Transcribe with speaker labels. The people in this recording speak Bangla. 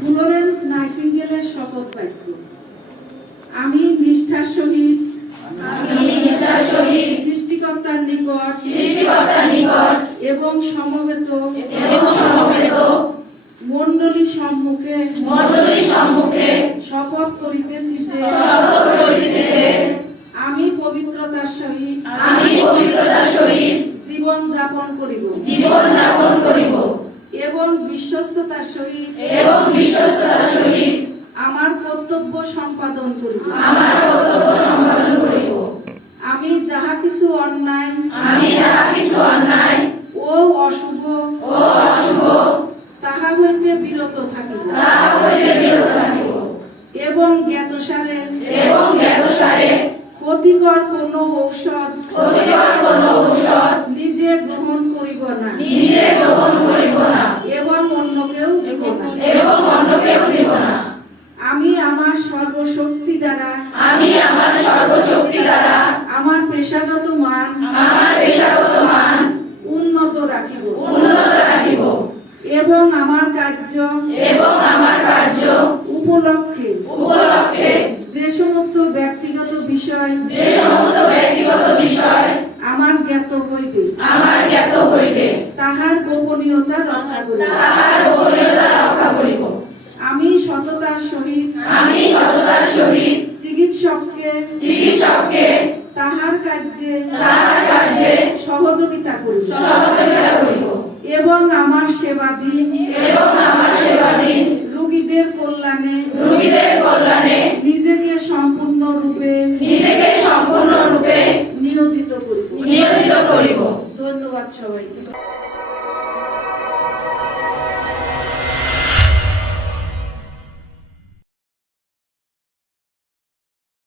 Speaker 1: ফ্লোরেন্স নাইটিঙ্গেলের শপথ বাক্য। আমি নিষ্ঠার সহিত আমি নিষ্ঠার সহিত সৃষ্টিকর্তার নিকট
Speaker 2: সৃষ্টিকর্তার নিকট
Speaker 1: এবং সমবেত এবং সমবেত মণ্ডলী সম্মুখে মণ্ডলীর
Speaker 2: সম্মুখে
Speaker 1: শপথ করিতেছি যে শপথ করিতেছি যে আমি পবিত্রতার সহিত আমি
Speaker 2: পবিত্রতার সহিত
Speaker 1: জীবন যাপন করিব। জীবন
Speaker 2: যাপন করিব।
Speaker 1: সহিত এবং
Speaker 2: বিশ্বস্ততার সহিত
Speaker 1: আমার কর্তব্য সম্পাদন করিব। আমার
Speaker 2: কর্তব্য সম্পাদন করিব।
Speaker 1: আমি যাহা কিছু অন্যায় আমি
Speaker 2: যাহা কিছু অন্যায়
Speaker 1: ও অশুভ ও অশুভ তাহা হইতে বিরত থাকিব। তাহা
Speaker 2: হইতে বিরত থাকিব।
Speaker 1: এবং জ্ঞাতসারে এবং
Speaker 2: জ্ঞাতসারে
Speaker 1: ক্ষতিকর কোন ঔষধ ক্ষতিকর কোন
Speaker 2: ঔষধ
Speaker 1: আমার সর্বশক্তি দ্বারা। আমি
Speaker 2: আমার সর্বশক্তি দ্বারা।
Speaker 1: আমার পেশাগত মান আমার
Speaker 2: পেশাগত মান
Speaker 1: উন্নত রাখিব। উন্নত
Speaker 2: রাখিব।
Speaker 1: এবং আমার কার্য
Speaker 2: এবং আমার কার্য
Speaker 1: উপলক্ষে
Speaker 2: উপলক্ষে
Speaker 1: যে সমস্ত ব্যক্তিগত বিষয় যে
Speaker 2: সমস্ত ব্যক্তিগত বিষয়
Speaker 1: আমার জ্ঞাত হইবে
Speaker 2: আমার জ্ঞাত হইবে।
Speaker 1: তাহার গোপনীয়তা রক্ষা করিব। তাহার তার কাজে সহযোগিতা করিব সহযোগিতা
Speaker 2: করিব
Speaker 1: এবং আমার সেবা দিন। এবং আমার সেবা দিন। রোগীদের কল্যাণে। রোগীদের
Speaker 2: কল্যাণে।
Speaker 1: নিজেকে সম্পূর্ণ রূপে নিজেকে
Speaker 2: সম্পূর্ণ রূপে
Speaker 1: নিয়োজিত করিব। নিয়োজিত করিব। ধন্যবাদ সবাইকে।